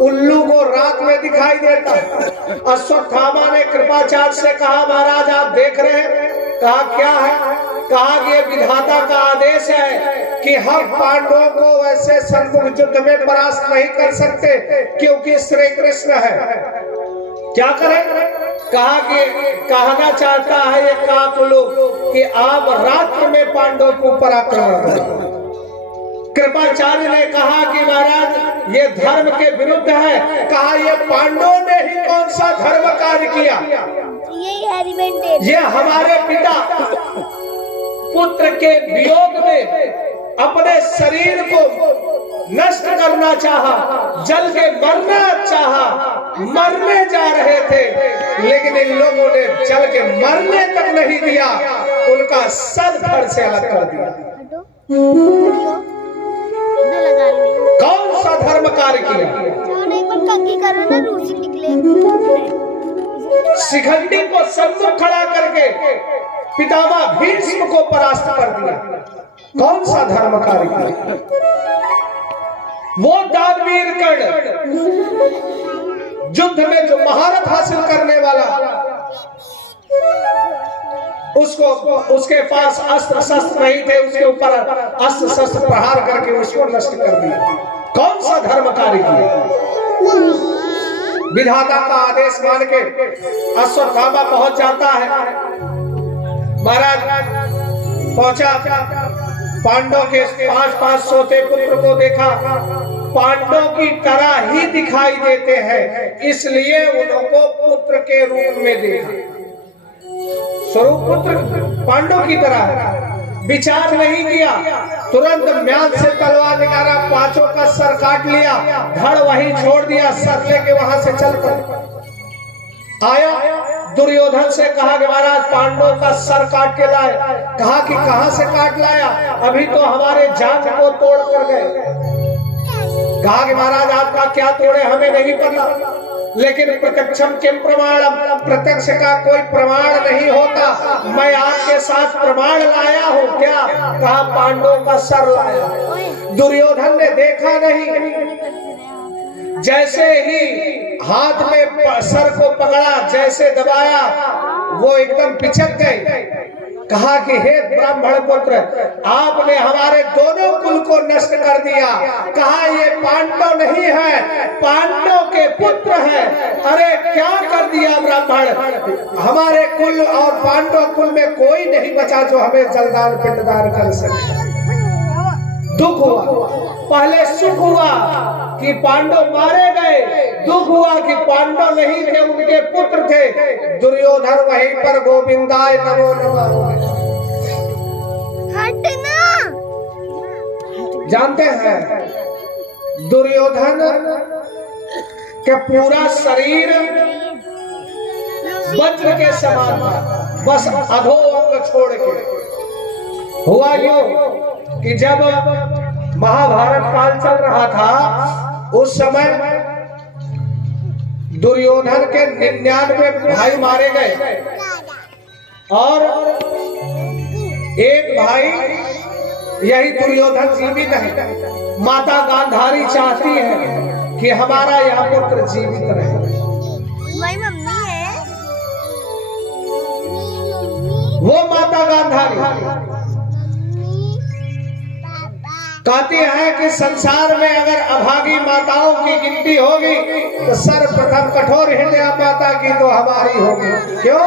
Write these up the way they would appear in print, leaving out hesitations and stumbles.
उल्लू को रात में दिखाई देता। अश्वत्थामा ने कृपाचार्य से कहा, महाराज आप देख रहे हैं? कहा क्या है? कहा कि ये विधाता का आदेश है कि हम पांडवों को वैसे सन्मुख युद्ध में परास्त नहीं कर सकते क्योंकि श्री कृष्ण है। क्या करें? कहा कि कहना चाहता है ये काकुलोग कि आप रात्र में पांडवों के ऊपर आक्रमण करें। कृपाचार्य ने कहा कि महाराज ये धर्म के विरुद्ध है। कहा ये पांडवों ने ही कौन सा धर्म कार्य किया? ये हमारे पिता पुत्र के वियोग में अपने शरीर को नष्ट करना चाहा, जल के मरना चाहा, मरने जा रहे थे, लेकिन इन लोगों ने जल के मरने तक नहीं दिया, उनका सर धड़ से अलग कर दिया। कौन सा धर्म कार्य किया? शिखंडी को सम्मुख खड़ा करके पितामह भीष्म को परास्त कर दिया। कौन सा धर्म कार्य किया? वो दानवीर कर्ण युद्ध में जो महारथ हासिल करने वाला, उसको उसके पास अस्त्र शस्त्र नहीं थे, उसके ऊपर अस्त्र शस्त्र प्रहार करके उसको नष्ट कर दिया। कौन सा धर्म कार्य किया? विधाता का आदेश मान के अश्वत्थामा पहुंच जाता है। महाराज पहुंचा, पांडव के 5-5 सोते पुत्र को देखा, पांडव की तरह ही दिखाई देते हैं, इसलिए उनको पुत्र के रूप में देखा। स्वरूप पुत्र पांडव की तरह है। विचार नहीं किया, तुरंत म्यान से तलवार निकाला, 5 का सर काट लिया, धड़ वहीं छोड़ दिया, सर लेके वहां से चल पड़ा। आया दुर्योधन से कहा कि महाराज पांडव का सर काट के लाए। कहा कि कहां से काट लाया? अभी तो हमारे जांघ को तोड़ कर गए। कहा कि महाराज आपका क्या तोड़े हमें नहीं पता, लेकिन प्रत्यक्षम किम प्रमाणम, प्रत्यक्ष का कोई प्रमाण नहीं होता, मैं आपके साथ प्रमाण लाया हूँ। क्या? कहा पांडवों का सर लाया। दुर्योधन ने देखा नहीं, जैसे ही हाथ में सर को पकड़ा, जैसे दबाया, वो एकदम पिछक गए। कहा कि हे ब्राह्मण पुत्र, आपने हमारे दोनों कुल को नष्ट कर दिया। कहा ये पांडव नहीं है, पांडव के पुत्र है। अरे क्या कर दिया ब्राह्मण? हमारे कुल और पांडव कुल में कोई नहीं बचा जो हमें जलदान पिंडदान कर सके। दुख हुआ, पहले सुख हुआ कि पांडव मारे गए, दुख हुआ कि पांडव नहीं थे, उनके पुत्र थे। दुर्योधन वहीं पर गोविंदाय नमो नमः। जानते हैं दुर्योधन के पूरा शरीर वज्र के समान था, बस अधो अंग छोड़ के। हुआ यूं कि जब महाभारत काल चल रहा था, उस समय दुर्योधन के 99 भाई मारे गए और एक भाई, यही दुर्योधन जीवित है। माता गांधारी चाहती है कि हमारा यह पुत्र जीवित रहे। वो माता गांधारी कहती है कि संसार में अगर अभागी माताओं की गिनती होगी तो सर्वप्रथम कठोर हृदय माता की तो हमारी होगी। क्यों?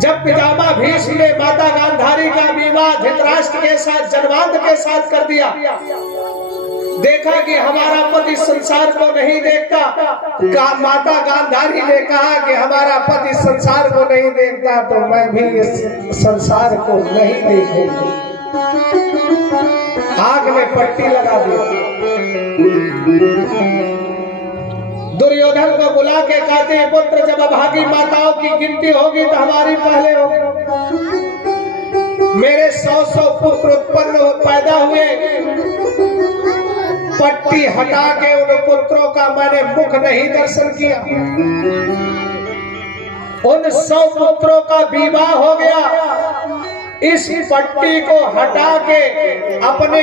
जब पितामह भीष्म ने माता गांधारी का विवाह धृतराष्ट्र के साथ, जनवांध के साथ कर दिया, देखा कि हमारा पति संसार को नहीं देखता, माता गांधारी ने कहा कि हमारा पति संसार को नहीं देखता तो मैं भी इस संसार को नहीं देखूंगी। आग में पट्टी लगा दी। दुर्योधन को बुला के कहते हैं पुत्र, जब अभागी माताओं की गिनती होगी तो हमारी पहले होगी। मेरे 100 पुत्र उत्पन्न पैदा हुए, पट्टी हटा के उन पुत्रों का मैंने मुख नहीं दर्शन किया। उन 100 पुत्रों का विवाह हो गया। इस पट्टी को हटा के अपने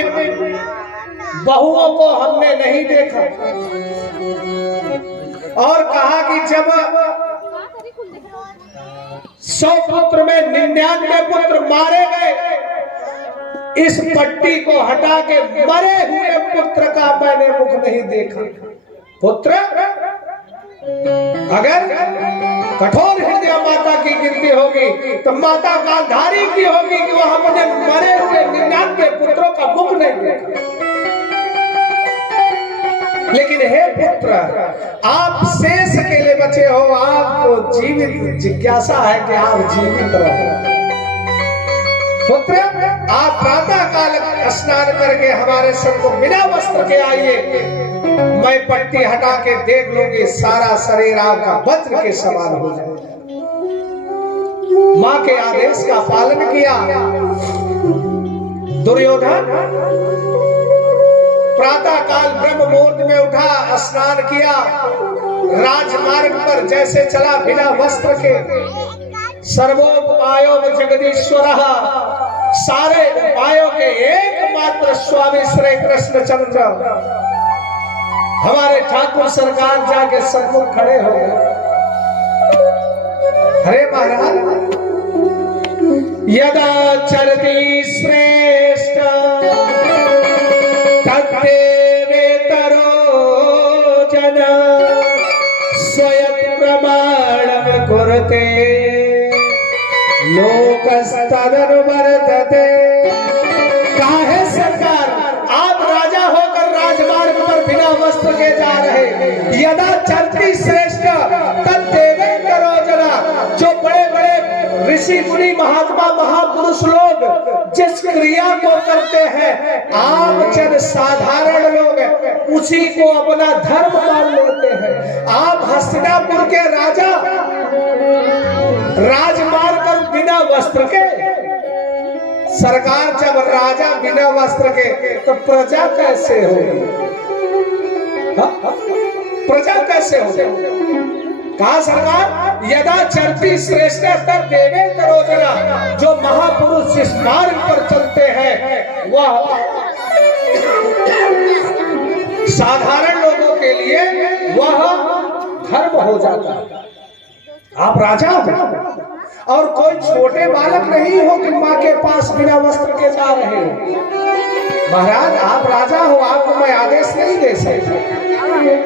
बहुओं को हमने नहीं देखा। और कहा कि जब 100 पुत्र में 99 पुत्र मारे गए, इस पट्टी को हटा के मरे हुए पुत्र का मैंने मुख नहीं देखा। पुत्र अगर कठोर हृदय माता की गिनती होगी तो माता गांधारी की होगी कि वह अपने मरे हुए 99 पुत्रों का मुख नहीं देखा। लेकिन हे पुत्र, आप शेष अकेले बचे हो, आपको जीवित जिज्ञासा है कि आप जीवित रहो। पुत्र, आप प्रातः काल स्नान करके हमारे सम्मुख बिना वस्त्र के आइए, मैं पट्टी हटा के देख लूंगी, सारा शरीर आपका वज्र के समान हो जाएगा। मां के आदेश का पालन किया। दुर्योधन प्रातः काल ब्रह्म मुहूर्त में उठा, स्नान किया, राजमार्ग पर जैसे चला बिना वस्त्र के। सर्वोपायो जगदीश्वर, सारे उपायों के एकमात्र स्वामी श्री कृष्णचंद्र हमारे ठाकुर सरकार जाके सन्मुख खड़े हो गए। अरे महाराज, यदा चरति श्रेष्ठ तत्तेवेतरो जन स्वयं प्रमाणं कुरुते लोकस्तदनुवर्तते। कहा है सरकार, आप राजा होकर राजमार्ग पर बिना वस्त्र के जा रहे। यदा चरति श्रेष्ठ तत्तेवेतरो जना, जो बड़े बड़े ऋषि मुनि महात्मा महापुरुष लोग जिस क्रिया को करते हैं, आप जन साधारण लोग उसी को अपना धर्म मान लेते हैं। आप हस्तिनापुर के राजा राजमार्ग पर बिना वस्त्र के। सरकार जब राजा बिना वस्त्र के तो प्रजा कैसे होगी? प्रजा कैसे होगी? कहा सरकार, यदा चरति श्रेष्ठ तत्तेवेतरो जना, जो महापुरुष जिस मार्ग पर चलते हैं वह साधारण लोगों के लिए वह धर्म हो जाता है। आप राजा हो और कोई छोटे बालक नहीं हो कि माँ के पास बिना वस्त्र के जा रहे हो। महाराज, आप राजा हो, आपको मैं आदेश नहीं दे सकता,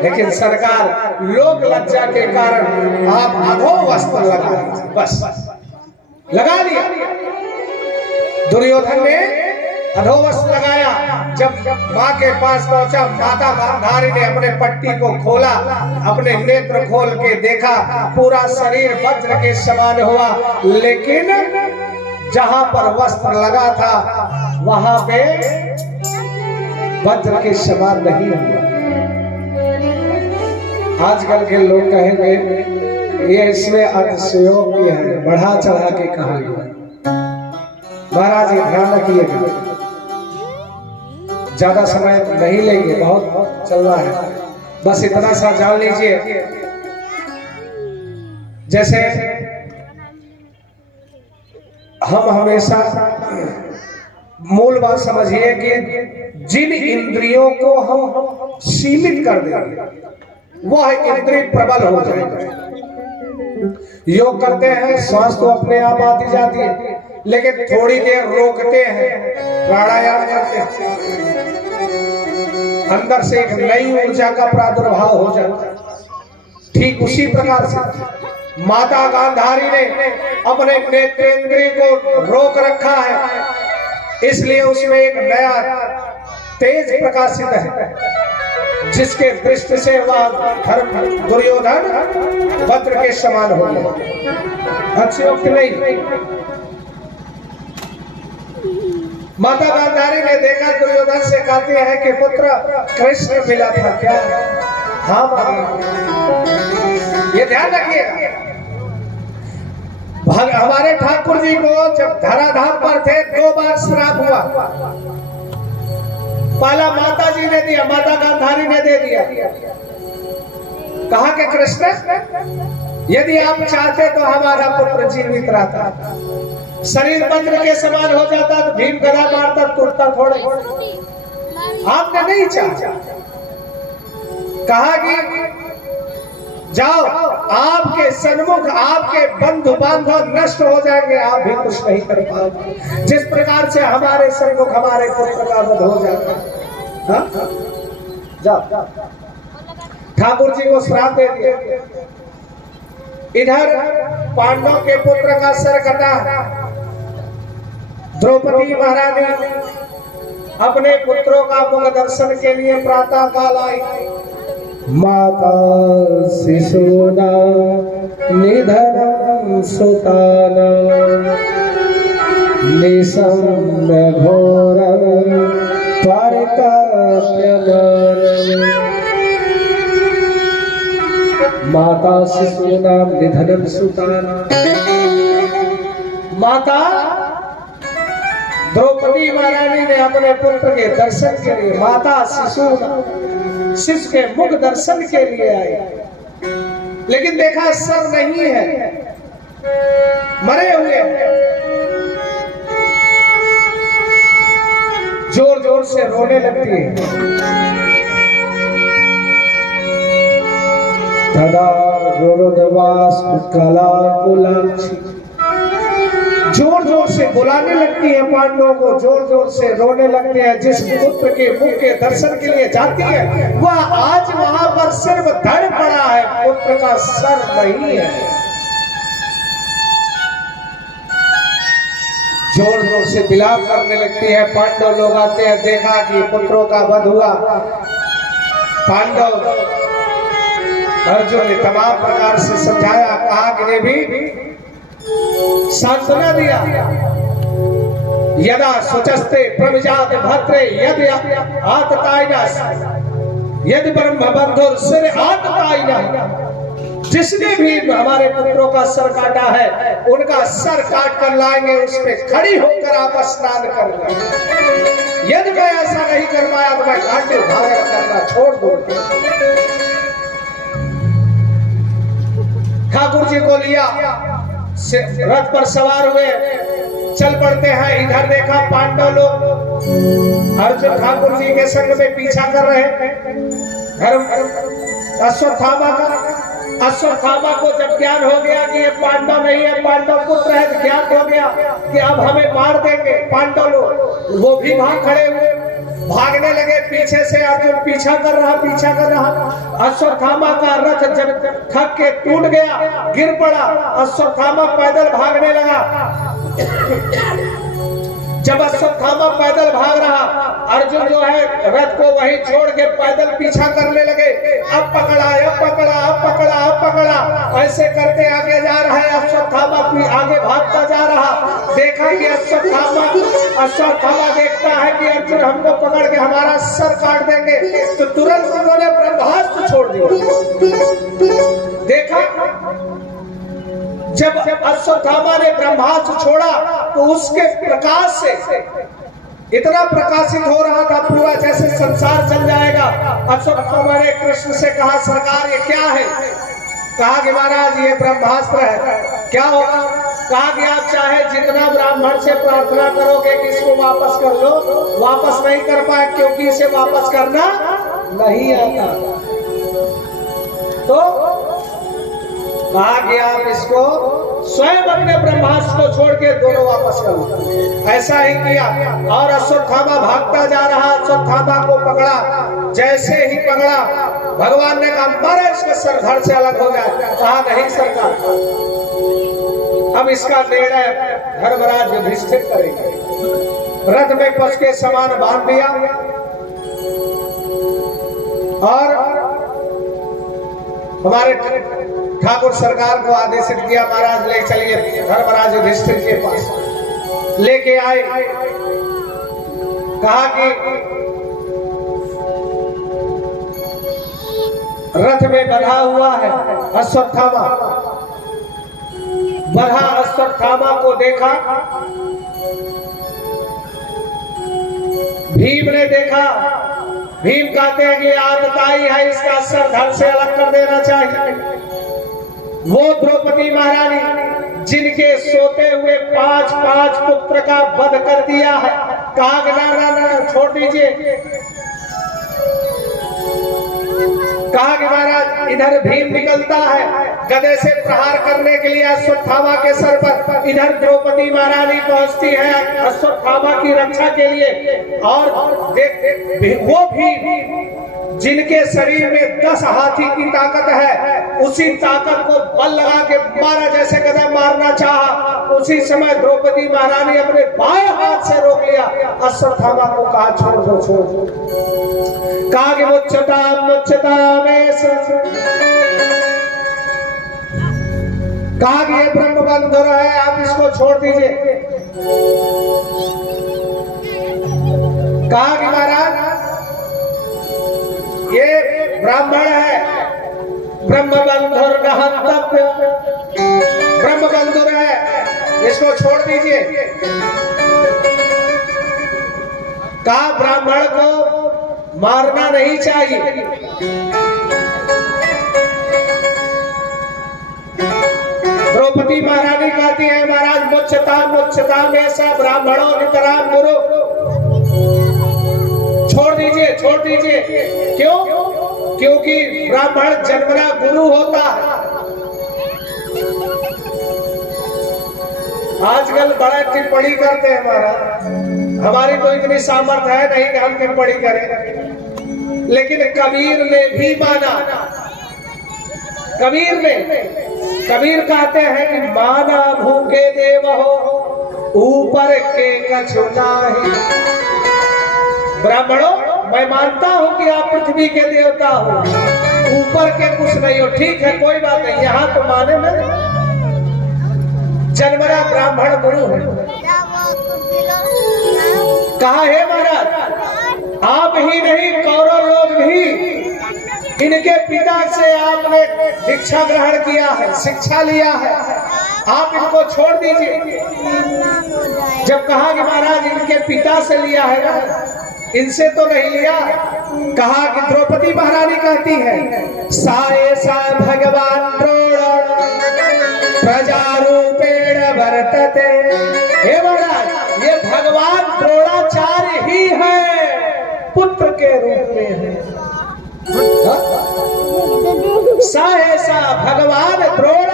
लेकिन सरकार लोक लज्जा के कारण आप अधो वस्त्र लगा लीजिए, बस लगा लिया। दुर्योधन ने अधो वस्त्र लगाया। जब माँ के पास पहुंचा, माता गांधारी ने अपने पट्टी को खोला, अपने नेत्र खोल के देखा, पूरा शरीर वज्र के समान हुआ, लेकिन जहां पर वस्त्र लगा था वहां पे वज्र के समान नहीं हुआ। आजकल के लोग कहेंगे ये इसमें अतिशयोक्ति है, बढ़ा चढ़ा के कहा गया। महाराज, ये ध्यान रखिएगा, ज्यादा समय नहीं लेंगे, बहुत चल रहा है, बस इतना सा जान लीजिए। जैसे हम हमेशा मूल बात समझिए कि जिन इंद्रियों को हम सीमित कर देंगे वह इंद्रिय प्रबल हो जाएगा। योग करते हैं, श्वास तो अपने आप आती जाती है, लेकिन थोड़ी देर रोकते हैं, प्राणायाम करते हैं, अंदर से एक नई ऊर्जा का प्रादुर्भाव हो जाता है। ठीक उसी प्रकार से माता गांधारी ने अपने नेत्रेंद्रिय को रोक रखा है, इसलिए उसमें एक नया तेज प्रकाशित है, जिसके दृष्टि से वह धर्म दुर्योधन वज्र के समान हो गए। अतिशयोक्ति नहीं। माता गांधारी ने देखा, दुर्योधन से कहती है कि पुत्र कृष्ण मिला था क्या? हाँ ये ध्यान रखिएगा। हमारे ठाकुर जी को जब धराधाम पर थे 2 बार श्राप हुआ। पहला माता जी ने दिया, माता गांधारी ने दे दिया, कहा कि कृष्ण यदि आप चाहते तो हमारा पुत्र जीवित रहता, शरीर वज्र के समान हो जाता, तो भीम गदा मारता, टूटता थोड़े। आपने नहीं चाहा, कहा कि जाओ आपके सन्मुख आपके बंधु बांधव नष्ट हो जाएंगे, आप भी कुछ नहीं कर पाओगे। जिस प्रकार से हमारे सन्मुख हमारे पुत्र का वध हो जाता है। जाओ ठाकुर जी को श्राप दे दिया। इधर पांडव के पुत्र का सर कटा। द्रौपदी महारानी अपने पुत्रों का मुख दर्शन के लिए प्रातः काल आई। माता शिशूना निधनं सुताना निशम्य घोरं परिताप्यमानम्। माता शिशूना निधनं सुताना, माता द्रौपदी महारानी ने अपने पुत्र के दर्शन के लिए, माता शिशु के मुख दर्शन के लिए आई, लेकिन देखा सर नहीं है, मरे हुए हैं। जोर जोर से रोने लगती है। तदा रोरुदवास कला कुलाक्षी, जोर जोर से बुलाने लगती है पांडवों को, जोर जोर से रोने लगते हैं। जिस पुत्र के मुख के दर्शन के लिए जाती है वह आज वहां पर सिर्फ धड़ पड़ा है, पुत्र का सर नहीं है। जोर जोर से विलाप करने लगती है। पांडव लोग आते हैं, देखा कि पुत्रों का वध हुआ। पांडव अर्जुन ने तमाम प्रकार से समझाया, कहा कि भी सांत्वना दिया। यदा सुचस्ते प्रविजात भद्रे यदि आततायिनः यदि ब्रह्म बंधुर सिर आततायिनः। जिसने भी हमारे पुत्रों का सर काटा है उनका सर काट कर लाएंगे, उसमें खड़ी होकर आप स्नान कर। यदि मैं ऐसा नहीं कर पाया तो मैं काटे भागा करना छोड़ दूंगा। ठाकुर जी को लिया, रथ पर सवार हुए, चल पड़ते हैं। इधर देखा पांडव लोग अर्जुन ठाकुर जी के संग में पीछा कर रहे हैं अश्वत्थामा को जब ज्ञान हो गया कि ये पांडव नहीं है, पांडव पुत्र है, तो ज्ञान हो गया कि अब हमें मार देंगे पांडव लोग। वो भी भाग खड़े हुए, भागने लगे पीछे से। अर्जुन पीछा कर रहा। अश्वत्थामा का रथ जब थक के टूट गया, गिर पड़ा, अश्वत्थामा पैदल भागने लगा। जब अश्वत्थामा पैदल भाग रहा, अर्जुन जो है रथ को वहीं छोड़ के पैदल पीछा करने लगे। अब पकड़ा, ऐसे करते आगे जा रहा है। अश्वत्थामा आगे भागता जा रहा। देखा कि अश्वत्थामा देखता है कि अर्जुन हमको पकड़ के हमारा सर काट देंगे, तो तुरंत उन्होंने ब्रह्मास्त्र छोड़ दिया। देखा जब अश्वत्थामा ने ब्रह्मास्त्र छोड़ा तो उसके प्रकाश से इतना प्रकाशित हो रहा था पूरा, जैसे संसार चल जाएगा। अश्वत्थामा ने कृष्ण से कहा, सरकार ये क्या है? कहा कि महाराज ये ब्रह्मास्त्र है। क्या होगा? कहा कि आप चाहे जितना ब्राह्मण से प्रार्थना करोगे कि इसको वापस कर लो, वापस नहीं कर पाए, क्योंकि इसे वापस करना नहीं आता। तो कहा कि आप इसको स्वयं अपने ब्रह्मास्त्र को छोड़ के दोनों वापस करो। ऐसा ही किया और अश्वत्थामा भागता जा रहा। अश्वत्थामा को पकड़ा, जैसे ही पकड़ा भगवान ने कहा मारे इसका सर धड़ से अलग हो जाए। कहा नहीं सरकार, अब इसका निर्णय धर्मराज युधिष्ठिर करेंगे। रथ में पश के समान बांध दिया और हमारे ठाकुर सरकार को आदेशित किया, महाराज ले चलिए धर्मराज युधिष्ठिर के पास। लेके आए, कहा कि रथ में बंधा हुआ है अश्वत्थामा। बंधा अश्वत्थामा को देखा, भीम ने देखा। भीम कहते हैं कि आतताई है, इसका सर धड़ से अलग कर देना चाहिए। वो द्रौपदी महारानी जिनके सोते हुए 5 पुत्र का वध कर दिया है, कहा ना छोड़ दीजिए, कहा कि महाराज इधर भीम निकलता है गदे से प्रहार करने के लिए अश्वत्थामा के सर पर, इधर द्रौपदी महारानी पहुंचती है अश्वत्थामा की रक्षा के लिए, और वो भी जिनके शरीर में 10 हाथी की ताकत है, उसी ताकत को बल लगा के मारा, जैसे गदा मारना चाहा, उसी समय द्रौपदी महारानी अपने बाएं हाथ से रोक लिया, अश्वत्थामा को कहा छोड़ दो, छोड़ दो। कहा कि मुच्यताम मुच्यताम, कहा कि ये ब्रह्म बंधुर है, आप इसको छोड़ दीजिए। कहा कि महाराज ये ब्राह्मण है, ब्रह्म बंधुर न हन्तव्य, ब्रह्म बंधुर है, इसको छोड़ दीजिए। कहा ब्राह्मण को मारना नहीं चाहिए। द्रौपदी महारानी कहती है महाराज मुच्यताम ऐसा ब्राह्मणों नितराम गुरु, छोड़ दीजिए, छोड़ दीजिए। क्यों? क्योंकि ब्राह्मण जन्मना गुरु होता है। आजकल बड़ा टिप्पणी करते हैं महाराज, हमारी तो इतनी सामर्थ्य है नहीं कि हम टिप्पणी करें, लेकिन कबीर ने भी माना। कबीर कहते हैं कि माना भूखे देव हो, ऊपर के कछु नाही। ब्राह्मणों, मैं मानता हूं कि आप पृथ्वी के देवता हो, ऊपर के कुछ नहीं हो, ठीक है, कोई बात नहीं, यहाँ तो माने ना, जन्मना ब्राह्मण गुरु है। कहा है महाराज, आप ही नहीं कौरव लोग भी, इनके पिता से आपने दीक्षा ग्रहण किया है, शिक्षा लिया है, आप इनको छोड़ दीजिए। जब कहा कि महाराज इनके पिता से लिया है ना, इनसे तो नहीं लिया। कहा कि द्रौपदी महारानी कहती है सा ऐसा भगवान द्रोण प्रजारूपेण वर्तते। हे महाराज, ये भगवान द्रोणाचार्य ही है, पुत्र के रूप में है। सा ऐसा भगवान द्रोण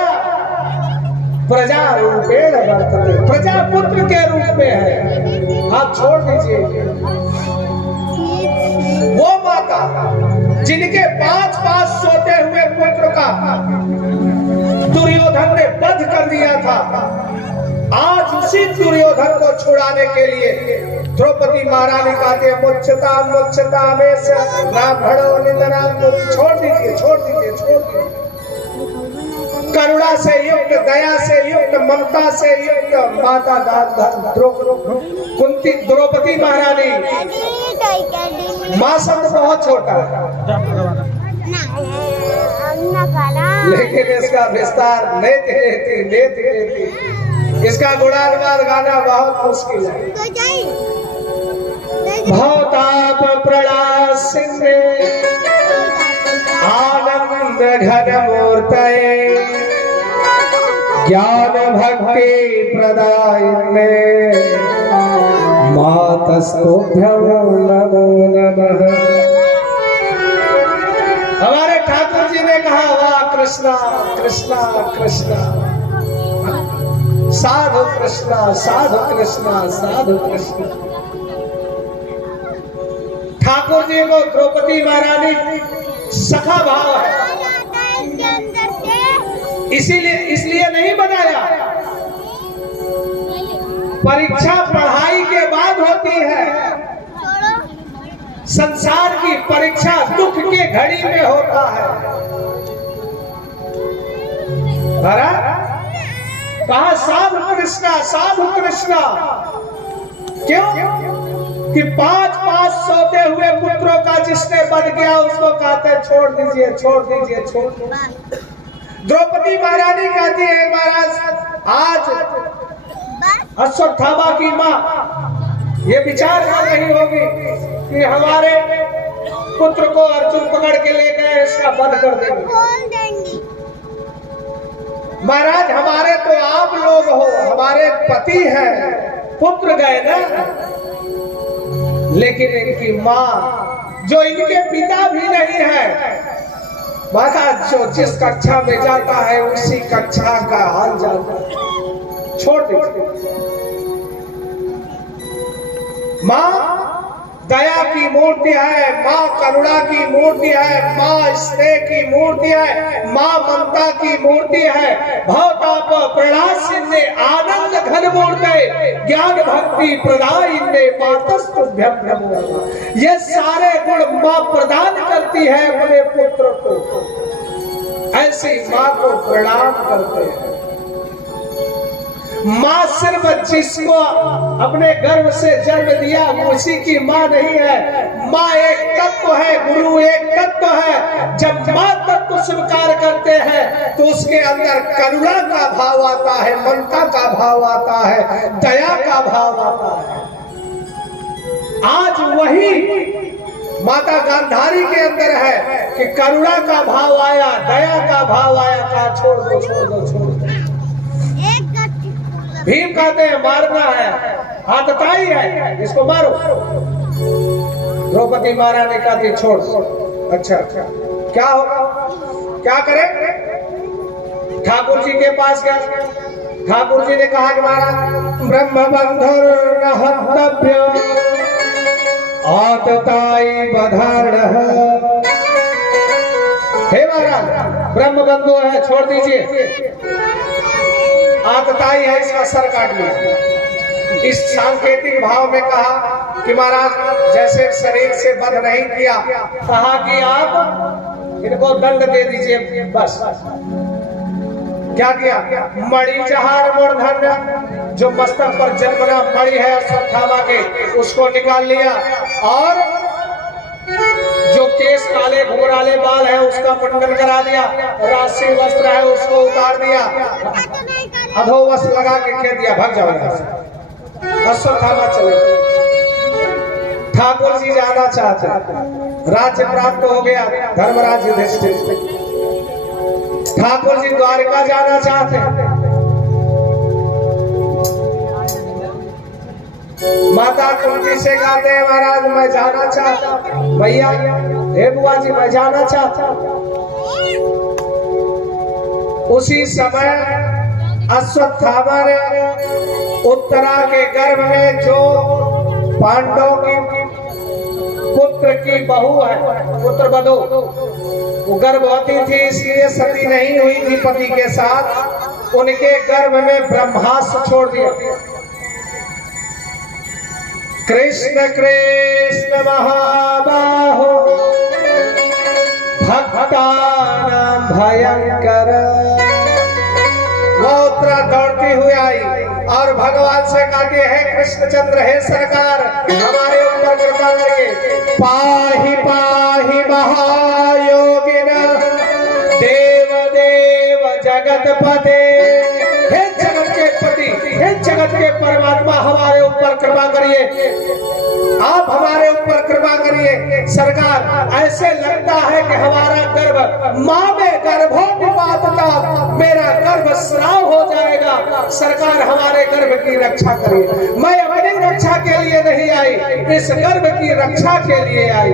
प्रजारूपेण वर्तते, प्रजा पुत्र के रूप में है, आप छोड़ दीजिए। वो माता जिनके 5 सोते हुए पुत्र का दुर्योधन ने वध कर दिया था, आज उसी दुर्योधन को छुड़ाने के लिए द्रौपदी महारानी कहते हैं मुच्यताम मुच्यताम ब्राह्मणों नितराम, छोड़ दीजिए, छोड़ दीजिए, छोड़ दीजिए। करुणा से युक्त, दया से युक्त, ममता से युक्त माता कुंती द्रौपदी महारानी, माँ शब्द बहुत छोटा है लेकिन इसका विस्तार लेती लेती इसका गुणानुवाद गाना बहुत मुश्किल है। भवताप प्रलय सिंह आनंद घन मूर्तये ज्ञान भक्ति प्रदायिने मातस्तुभ्यं नमो नमः। हमारे ठाकुर जी ने कहा वाह कृष्णा कृष्णा कृष्णा, साधु कृष्णा साधु कृष्णा साधु कृष्णा। ठाकुर जी को द्रौपदी महारानी सखा भाव है, इसलिए नहीं बनाया। परीक्षा पढ़ाई के बाद होती है, संसार की परीक्षा दुख के घड़ी में होता है। कहा साधु कृष्णा साधु कृष्णा, क्यों? कि 5 सोते हुए पुत्रों का जिसने वध किया उसको कहते छोड़ दीजिए, छोड़ दीजिए, छोड़ दीजिए। द्रौपदी महारानी कहती है महाराज आज अश्वत्थामा की माँ ये विचार कर रही होगी कि हमारे पुत्र को अर्जुन पकड़ के ले गए, इसका वध कर देंगे। महाराज हमारे तो आप लोग हो, हमारे पति हैं, पुत्र गए ना, लेकिन इनकी माँ जो इनके पिता भी नहीं है, महाराज जो जिस कक्षा में जाता है उसी कक्षा का हाल जाता है। छोड़ दीजिए। माँ दया की मूर्ति है, माँ करुणा की मूर्ति है, माँ स्नेह की मूर्ति है, माँ ममता की मूर्ति है। भवताप प्रणाश सिंधे आनंद घन मूर्ते ज्ञान भक्ति प्रदायिने मातस्तुभ्यं नमो। ये सारे गुण माँ प्रदान करती है अपने पुत्र को। ऐसी माँ को प्रणाम करते हैं। माँ सिर्फ जिसको अपने गर्भ से जन्म दिया उसी की माँ नहीं है। माँ एक तत्व है, गुरु एक तत्व है। जब माँ तत्व स्वीकार करते हैं तो उसके अंदर करुणा का भाव आता है, ममता का भाव आता है, दया का भाव आता है। आज वही माता गांधारी के अंदर है कि करुणा का भाव आया, दया का भाव आया। कहा छोड़ दो छोड़ दो छोड़ दो। भीम कहते हैं मारना है, आतताई है, इसको मारो। द्रौपदी महारानी कहती छोड़। अच्छा क्या होगा, क्या करे? ठाकुर जी के पास गया। ठाकुर जी ने कहा कि महाराज ब्रह्म बंधुर न हन्तव्य आतताई बधान। हे महाराज ब्रह्म बंधु है, छोड़ दीजिए। आतताई है, इसका सर काट लीजिए। इस सांकेतिक भाव में कहा कि महाराज जैसे शरीर से वध नहीं किया, कहा कि आप इनको दंड दे दीजिए बस। क्या किया? मणि जहार मूर्धन्य, जो मस्तक पर जन्मना मणि है अश्वत्थामा के, उसको निकाल लिया और जो केस काले घुंघराले बाल है उसका मुंडन करा दिया, राशि वस्त्र है उसको उतार दिया, अधोवस लगा के कह दिया भाग जाओ यहाँ से। अश्वत्थामा चले। ठाकुर जी जाना चाहते, राज्य प्राप्त हो गया, धर्मराज युधिष्ठिर। ठाकुर जी द्वारका जाना चाहते, माता कुंती से कहते हैं महाराज मैं जाना चाहता, भैया हे बुआ जी मैं जाना चाहता। उसी समय अश्वत्थामा ने उत्तरा के गर्भ में जो पांडवों की पुत्र की बहू है, पुत्र बधू, वो गर्भवती थी इसलिए सती नहीं हुई थी पति के साथ, उनके गर्भ में ब्रह्मास्त्र छोड़ दिया। कृष्ण कृष्ण महाबाहो भक्तानां भयंकर। वो उत्तरा दौड़ती हुई आई और भगवान से कहती है कृष्णचंद्र हे सरकार हमारे ऊपर कृपा करिए। पाहि पाहि महायोगिन देव देव जगतपते। हे जगत के पति, हे जगत के परमात्मा हमारे ऊपर कृपा करिए, आप हमारे ऊपर कृपा करिए। सरकार ऐसे लगता है कि हमारा गर्भ माँ में गर्भोत्पादता, मेरा गर्भ स्राव हो जाएगा। सरकार हमारे गर्भ की रक्षा करिए। मैं अपनी रक्षा के लिए नहीं आई, इस गर्भ की रक्षा के लिए आई।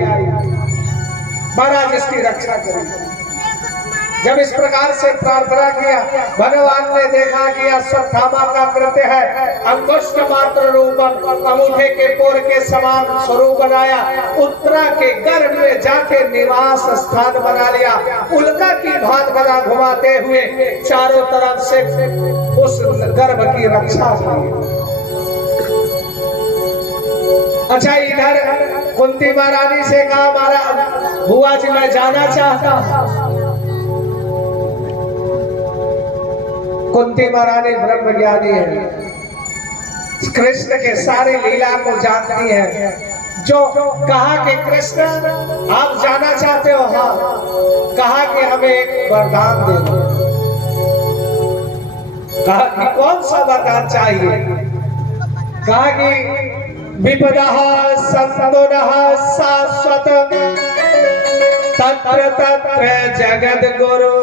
महाराज इसकी रक्षा करिए। जब इस प्रकार से प्रार्थना किया, भगवान ने देखा कि अश्वत्थामा का कृत्य है, अंगुष्ठ मात्र रूपम, अंगूठे के पोर के समान स्वरूप बनाया, उत्तरा के गर्भ में जाके निवास स्थान बना लिया, उल्का की भांति बना घुमाते हुए चारों तरफ से उस गर्भ की रक्षा की। अच्छा इधर कुंती महारानी से कहा महाराज बुआ जी मैं जाना चाहता। कुंती महारानी ब्रह्म ज्ञानी है, कृष्ण के सारे लीला को जानती है। जो कहा कि कृष्ण आप जाना चाहते हो, हाँ, कहा कि हमें एक वरदान दे दो। कहा कि कौन सा वरदान चाहिए? कहा कि विपदः संतुनः शाश्वत तत्र तत्र जगद गुरु।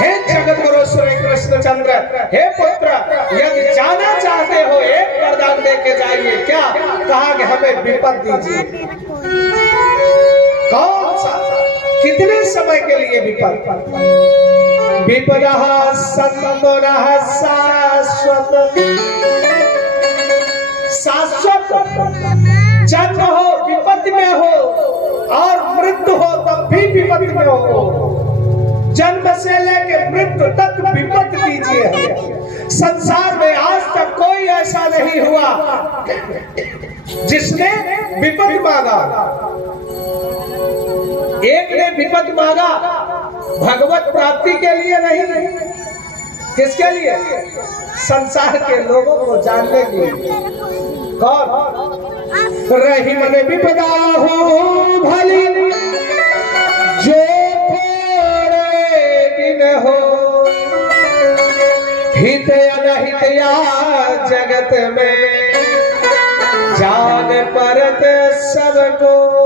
हे जगत गुरु श्री कृष्णचंद्र, हे पुत्र यदि जाना चाहते हो एक वरदान दे के जाइए। क्या? कहा कि हमें विपद दीजिए। कौन सा? कितने समय के लिए विपद? विपदः सन्मनः शाश्वत। शाश्वत जन्म हो विपत्ति में हो और मृत्यु हो तब भी विपत्ति में हो। जन्म से लेकर मृत्यु तक विपत्ति दीजिए। संसार में आज तक कोई ऐसा नहीं हुआ जिसने विपत्ति मांगा। एक ने विपत्ति मांगा भगवत प्राप्ति के लिए नहीं, किसके लिए? संसार के लोगों को जानने के लिए। कौन? रही मन विपदा हो भली जो थोड़े दिन हो, हित अनहित या जगत में जान परत सबको।